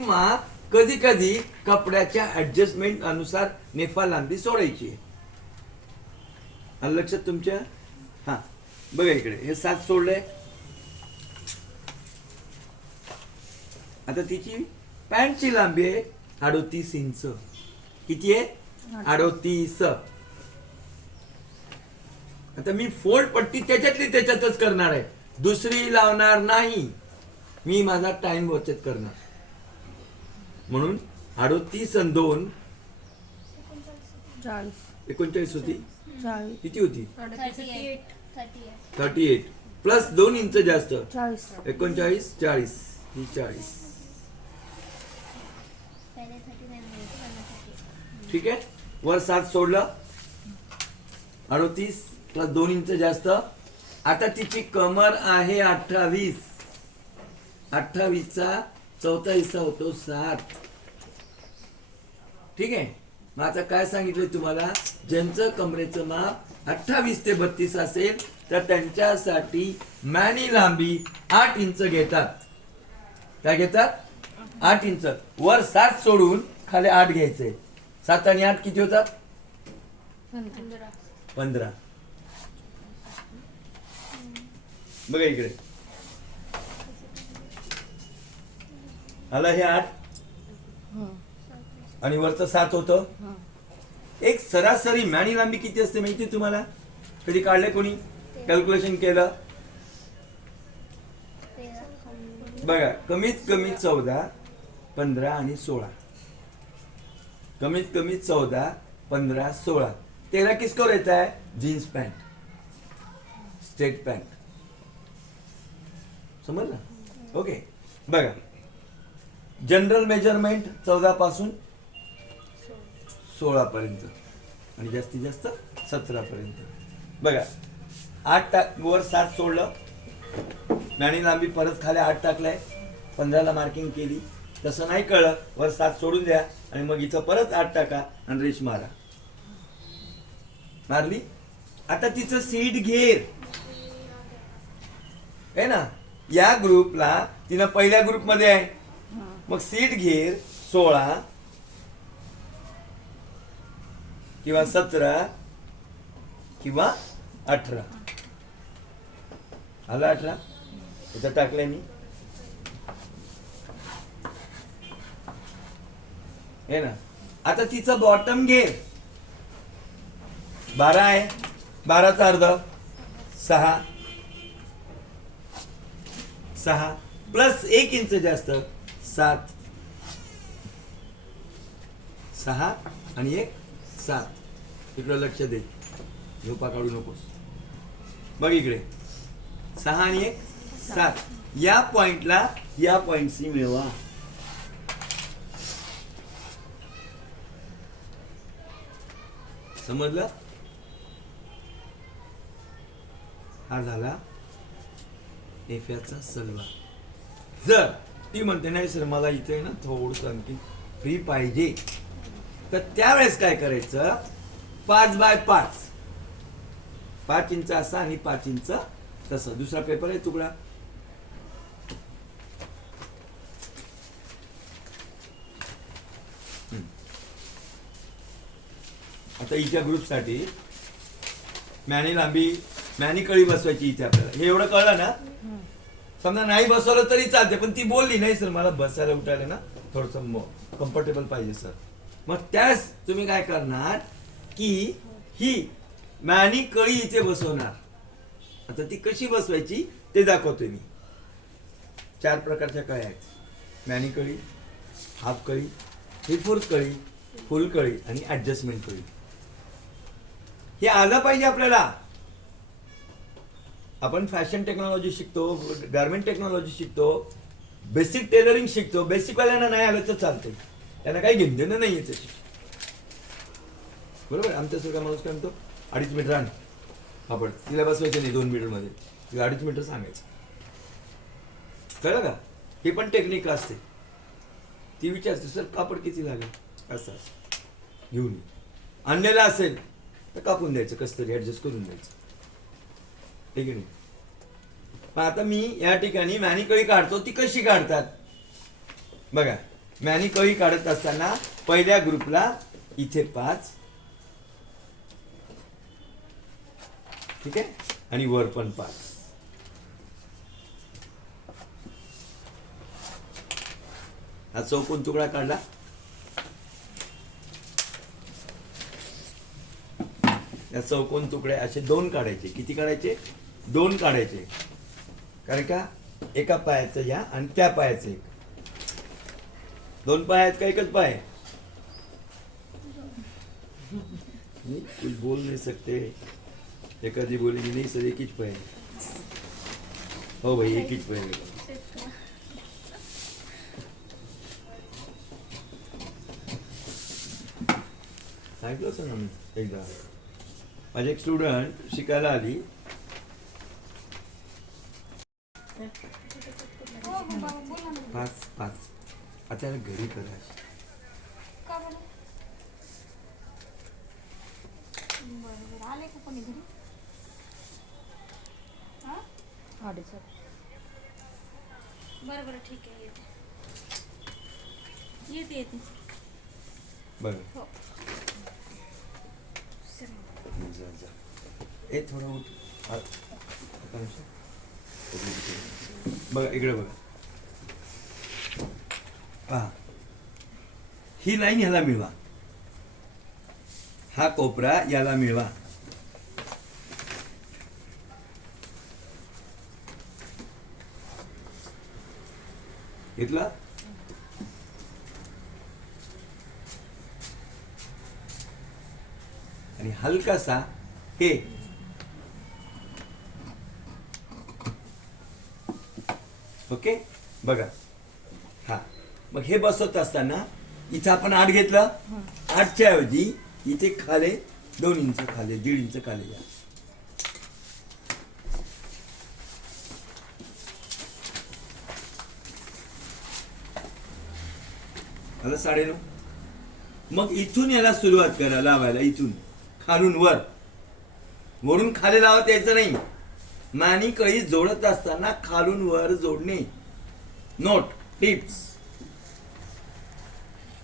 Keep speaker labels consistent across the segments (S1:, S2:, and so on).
S1: किंवा कधी कधी कपड्याच्या ऍडजस्टमेंट अनुसार नेफा लांबी सोडायची. लक्षात तुमच्या? हा बघा इकडे. हे सात सोडलंय. आता तिची पॅन्टची लांबी आहे अडोतीस इंच. किती आहे? अडोतीस. आता मी फोल्ड पट्टी त्याच्यातली त्याच्यातच करणार आहे. दुसरी लावणार नाही. मी माझा टाइम बचत करणार. म्हणून अडोतीस आणि दोन.
S2: चाळीस.
S1: एकोणचाळीस होती? किती होती?
S3: Thirty eight.
S1: प्लस दोन इंच जास्त.
S2: चाळीस.
S1: एकोणचाळीस चाळीस. ही चाळीस. ठीक आहे? वर सात सोडलं. अडोतीस प्लस दोन इंच जास्त. आता तिची कमर आहे अठ्ठावीस. अठ्ठावीसचा चौथा हिस्सा होतो सात. ठीक आहे? मग आता काय सांगितलंय तुम्हाला? ज्यांचं कमरेचं माप अठ्ठावीस ते बत्तीस असेल तर त्यांच्यासाठी मॅनी लांबी आठ इंच घेतात. काय घेतात? आठ इंच. वर सात सोडून खाली आठ घ्यायचे. सात आणि आठ किती होतात?
S3: पंधरा.
S1: बघा इकडे. आला हे आठ? आणि वरचं सात होतं. एक सरासरी मॅनी लांबी किती असते माहिती आहे तुम्हाला? कधी काढले कोणी? कॅल्क्युलेशन केलं. बघा कमीत कमी चौदा पंधरा आणि सोळा. कमीत कमी चौदा पंधरा सोळा. तेरा किसको रहता है जीन्स पॅन्ट. Straight pant. समजलं? ओके. बघा. जनरल मेजरमेंट चौदा पासून सोळा पर्यंत आणि जास्तीत जास्त सतरा पर्यंत बघा आठ टाक वर सात सोडलं. नाणी लांबी परत खाली आठ टाकलाय. पंधराला मार्किंग केली. तसं नाही कळलं. वर सात सोडून द्या. आणि मग इथं परत आठ टाका आणि रेश मारा. मारली? आता तिचं सीट घेर. आहे ना? या ग्रुपला तिनं पहिल्या ग्रुपमध्ये आहे. मग सीट घेर सोळा किंवा सतरा किंवा अठरा. आला अठरा? इथं टाकलंय मी. हे ना. आता तिचं बॉटम घे. बारा आहे. बाराचा अर्ध. सहा. सहा. प्लस एक इंच जास्त. सात. सहा आणि एक सात. इकडं लक्ष दे. झोपा काढू नकोस. बघ इकडे. सहा आणि एक सात. या पॉइंटला या पॉइंटशी मिळवा. समजलं? हा झाला एफ्याचा सल्ला जर ती म्हणते नाही सर मला इथे ना थोडस आणखी फ्री पाहिजे. तर त्यावेळेस काय करायचं? पाच बाय पाच. पाच इंच असा आणि पाच इंच तसं. दुसरा पेपर आहे तुकडा. आता हिच्या ग्रुपसाठी मॅनी लांबी मॅनी कळी बसवायची इथे आपल्याला. हे एवढं कळलं ना? समजा नाही बसवलं तरी चालते पण ती बोलली नाही सर मला बसायला उठायला ना थोडस कम्फर्टेबल पाहिजे सर. मग त्यास तुम्ही काय करणार? की ही मॅनी कळी इथे बसवणार. आता ती कशी बसवायची ते दाखवतोय मी. चार प्रकारच्या कळ्या आहेत. मॅनी कळी हाफ कळी ही फुल कळी फुल कळी आणि ऍडजस्टमेंट कळी. हे आलं पाहिजे आपल्याला. आपण फॅशन टेक्नॉलॉजी शिकतो गार्मेंट टेक्नॉलॉजी शिकतो बेसिक टेलरिंग शिकतो. बेसिकवाल्यांना नाही आलं तर चालतंय. त्यांना काही घेणं देणं नाही त्याची बरोबर? आमच्यासारखा माणूस काय म्हणतो? अडीच मीटर आण. आपण तिला बसवायचं नाही दोन मीटरमध्ये. तिला अडीच मीटर सांगायचं. कळलं का? हे पण टेक्निक असते. ती विचारते सर कापड किती लागेल? असं असं. घेऊन आणलेलं असेल तर कापून द्यायचं. कसं तरी ॲडजस्ट करून द्यायचं. ठीक आहे नाही? पण आता मी या ठिकाणी मॅनिकळी काढतो ती कशी काढतात? बघा. मॅनिकळी काढत असताना पहिल्या ग्रुपला इथे पाच ठीक आहे? आणि वर पण पाच. हा चौकोन तुकडा काढला. या चौकोन तुकडे असे दोन काढायचे. किती काढायचे? दोन काढायचे. कारण का? एका पायाचं या आणि त्या पायाचं एक. दोन पाय आहेत का एकच पाय? मी कुछ बोल नाही सकते. एखादी बोलेगी नहीं सर एक ही. हो भाई एक हीच पाय आहे. सांगितलं असं ना मी एकदा. माझी एक स्टुडंट शिकायला आली.
S2: हो हो
S1: पाच पाच. आता घरी करा
S2: का बरं बरं बरं आले का कोणी घरी हा
S4: अडीच
S2: बरं बरं ठीक आहे येते. येते येते.
S1: बरं.
S2: हो.
S1: जा जा. ए थोडं उठ. बघा इकडे बघा. पहा. ही लाईन ह्याला मिळवा. हा कोपरा याला मिळवा. घेतला? आणि हलकासा हे. ओके? बघा. हा. मग हे बसवत असताना इथं आपण आठ घेतलं. आठच्या ऐवजी इथे खाले दोन इंच खाले दीड इंच खाले या. आलं साडेनऊ? मग इथून याला सुरुवात करा लावायला इथून. खालून वर. वरून खाली लावत यायचं नाही. मानी कळी जोडत असताना खालून वर जोडणे. नोट टिप्स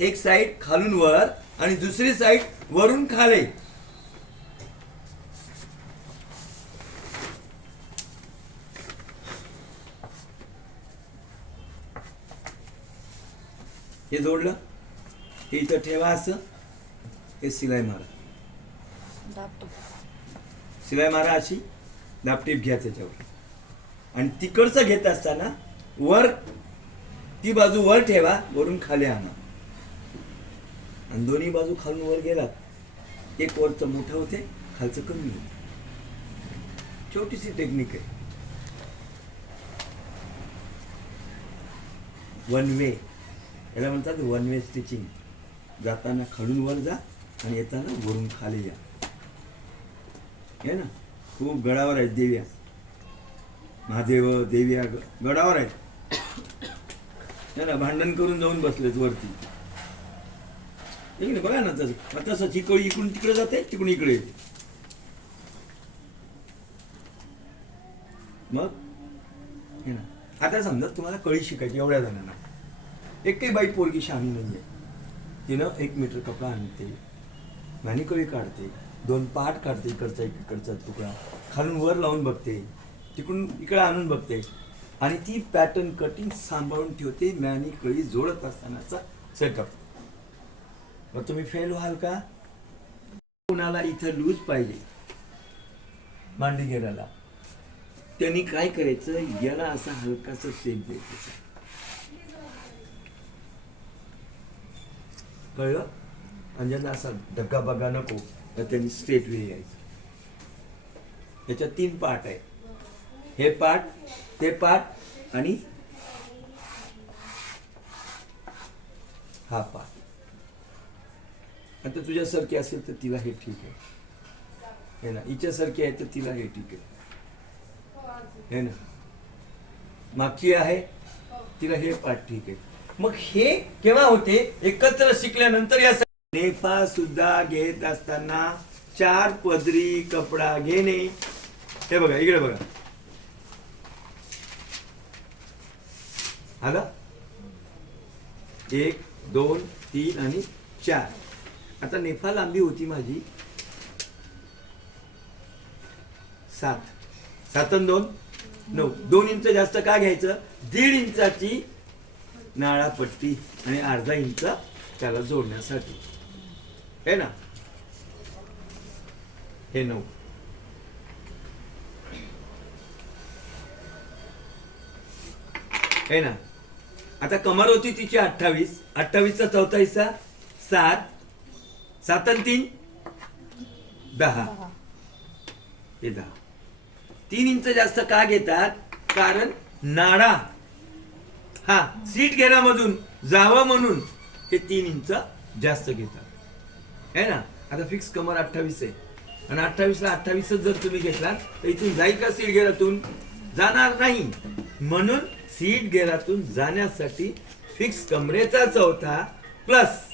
S1: एक साईड खालून वर आणि दुसरी साईड वरून खाले. हे जोडलं. हे इथं ठेवा असं. हे सिलाई मारा. शिलाई मारा अशी. दापटीप घ्या त्याच्यावर. आणि तिकडचं घेत असताना वर ती बाजू वर ठेवा वरून खाली आणा. आणि दोन्ही बाजू खालून वर गेलात एक वरचं मोठं होते खालचं कमी होते. छोटीशी टेक्निक आहे. वन वे याला म्हणतात वन वे स्टिचिंग जाताना खालून वर जा आणि येताना वरून खाली या. हे ना? खूप गडावर आहेत देव्या. महादेव देव्या ग- गडावर आहेत. हे ना? भांडण करून जाऊन बसलेत वरती. बघा ना तसं. तसं चिकळी इकडून तिकडे जाते तिकडून इकडे येते. मग? हे ना? आता समजा तुम्हाला कळी शिकायची एवढ्या जणांना. एक काही बाई पोरगी शहाणी नाही आहे तिनं एक मीटर कपडा आणते मॅनी काढते दोन पाठ काढते इकडचा एक इकडचा तुकडा. खालून वर लावून बघते तिकडून इकडे आणून बघते. आणि ती पॅटर्न कटिंग सांभाळून ठेवते मॅनिकळी जोडत असतानाचा सेटअप मग तुम्ही फेल व्हाल का? कुणाला इथं लूज पाहिजे? मांडी गेल्याला त्यांनी काय करायचं? याला असा हलकासा शेप द्यायचा. कळलं? आणि ज्यांना असा धक्काबगा नको तर त्यांनी स्ट्रेट वे यायचं. याच्यात तीन पार्ट आहे हे पार्ट ते पार्ट आणि हा पार्ट आता तुझ्यासारखी असेल तर तिला हे ठीक आहे. हे ना हिच्यासारखी आहे तर तिला हे ठीक आहे. हे ना. मागची आहे तिला हे पाठ ठीक आहे. मग हे केव्हा होते? एकत्र शिकल्यानंतर या नेफा सुद्धा घेत असताना चार पदरी कपडा घेणे. हे बघा इकडे बघा. आलं एक दोन तीन आणि चार. आता नेफा लांबी होती माझी. सात. सात दोन? नऊ. दोन इंच जास्त का घ्यायचं? दीड इंचाची नाळापट्टी आणि अर्धा इंच त्याला जोडण्यासाठी. हे ना? हे नऊ. आहे ना? आता कमर होती तिची अठ्ठावीस. अठ्ठावीसचा चौथा हिस्सा सात. सात आणि तीन? दहा. हे दहा. तीन इंच जास्त का घेतात? कारण नाडा हा सीट घेण्यामधून जावं म्हणून हे तीन इंच जास्त घेतात. है ना? आता फिक्स कमर अठ्ठावीस आहे. आणि अठ्ठावीसला अठ्ठावीसच जर तुम्ही घेतला तर इथून जाईल का सीट घेरातून जाणार नाही. म्हणून सीट घेरातून जाण्यासाठी फिक्स कमरेचा चौथा प्लस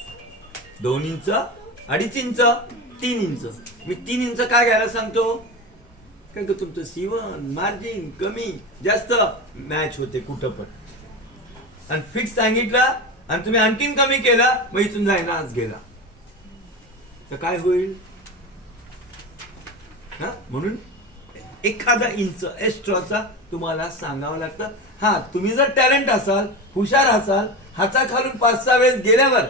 S1: दोन इंच अडीच इंच तीन इंच मी तीन इंच का घ्यायला सांगतो? कारण का तुमचं सीवन मार्जिन कमी जास्त मॅच होते कुठं पण. आणि फिक्स सांगितलं आणि तुम्ही आणखीन कमी केलं मग इथून जायना आज गेला. तर काय होईल? हा? म्हणून एखादा इंच एक्स्ट्राचा तुम्हाला सांगावं लागतं. हा तुम्ही जर टॅलेंट असाल हुशार असाल हाचा खालून पाच सहा वेळेस गेल्यावर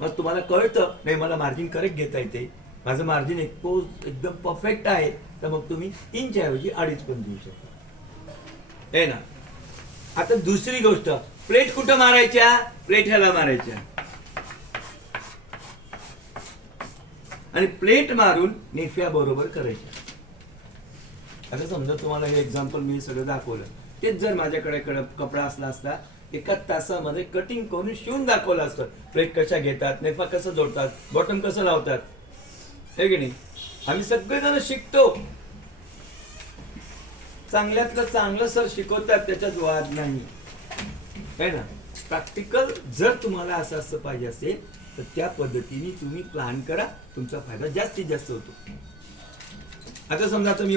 S1: मग तुम्हाला कळतं नाही मला मार्जिन करेक्ट घेता येते. माझं मार्जिन एक्सपोज एकदम परफेक्ट आहे तर मग तुम्ही तीनच्या ऐवजी अडीच पण देऊ शकता. आहे ना? आता दुसरी गोष्ट प्लेट कुठं मारायच्या? प्लेट ह्याला मारायच्या. आणि प्लेट मारून नेफ्या बरोबर करायच्या. आता समजा तुम्हाला हे एक्झाम्पल मी सगळं दाखवलं. तेच जर माझ्याकडे कपडा असला असता एका तासामध्ये कटिंग करून शिवून दाखवलं असतं. प्लेट कशा घेतात नेफा कसं जोडतात बॉटम कसं लावतात. हे की नाही? आम्ही सगळेजण शिकतो. चांगल्यातलं चांगलं सर शिकवतात त्याच्यात वाद नाही. आहे ना? प्रॅक्टिकल जर तुम्हाला असं असं पाहिजे असेल तर त्या पद्धतीने तुम्ही प्लॅन करा. तुमचा फायदा जास्तीत जास्त होतो. आता समजा तुम्ही